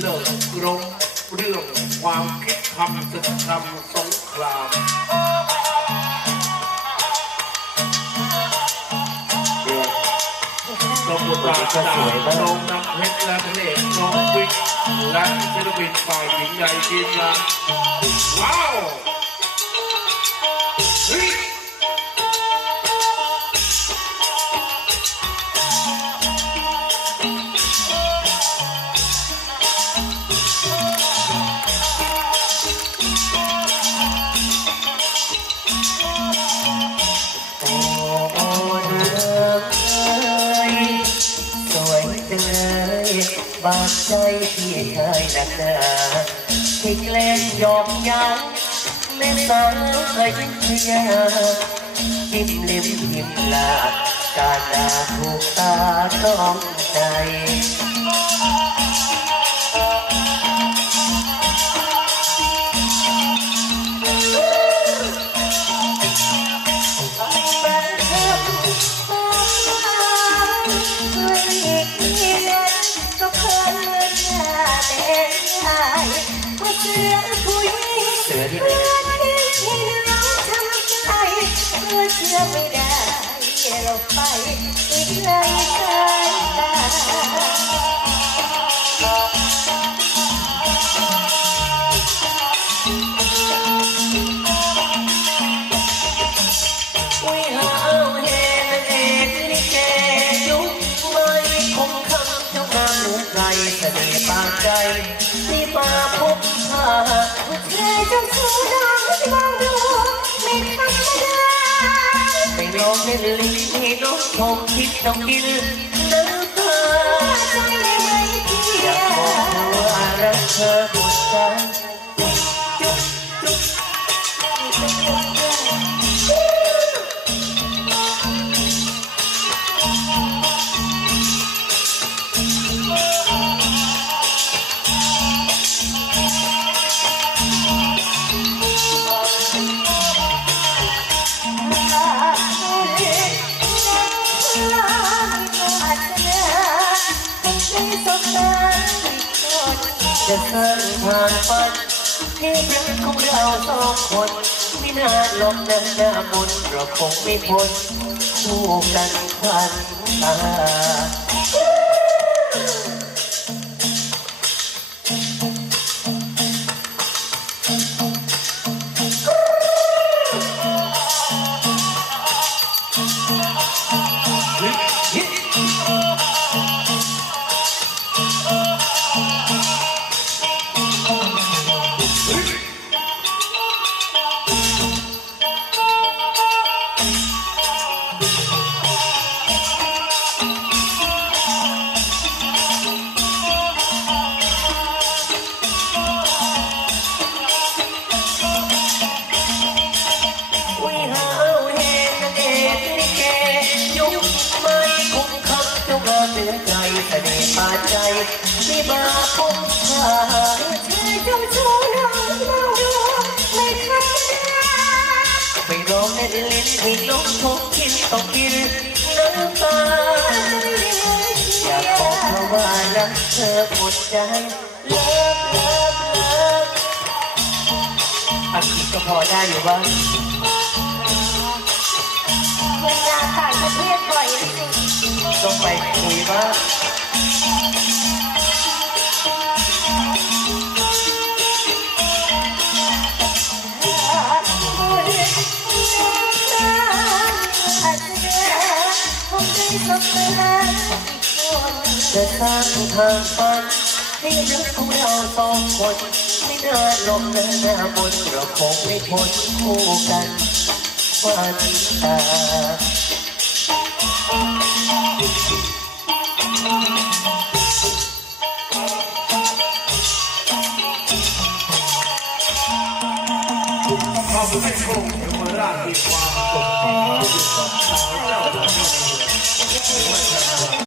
เลิกกรงเรื่องความคิดคำศึกคำสงครามดูนบุตรจากน้องน้ำเพชรและพรน้องวิกและศิลปินฝ่ายหญิงใหญ่ทีมงานว้าว บาดใจพี่เคยหนักหนาที่แกล้งยอมยั้งแม่สาวเคยพยายิ้มเล็บยิ้มลาการดาถูกตาต้องใจ เกยุคใหม่คงคำเจ้างามเหนใครเสน่ห์ปานใจที่มาพบพา เธอจะสู้น้องมองดูไม่ธรรมดาไม่ลงเล่นลิ้นให้ลงคงคิดต้องกินน้ำตาใจไม่ไหวเพีอยากบอกว่ารักเธอหมดใจ จะสร้างผ่านฝันให้รักของเราสองคนไม่นานหลบหน้าหน้ามนเราคงไม่พ้นคู่กันควันตา คำเจ้างามเหนือใจเสน่ห์ปานใจที่มาพบพาไม่ร้องเล่นลิ้นให้น้องคงคิดต้องกินน้ำตาอยากบอกเธอว่ารักเธอหมดใจเลิฟเลิฟเลิฟอันนี้ก็พอได้อยู่บ้างต้ ต้องไปคุยบ้างจะสร้างทางฝันให้รักของเราสองคนไม่นานลงหน้าหน้ามนเราคงไม่พ้นคู่กันวันตาขอบคุณให้โชคเทวรา ชมีคว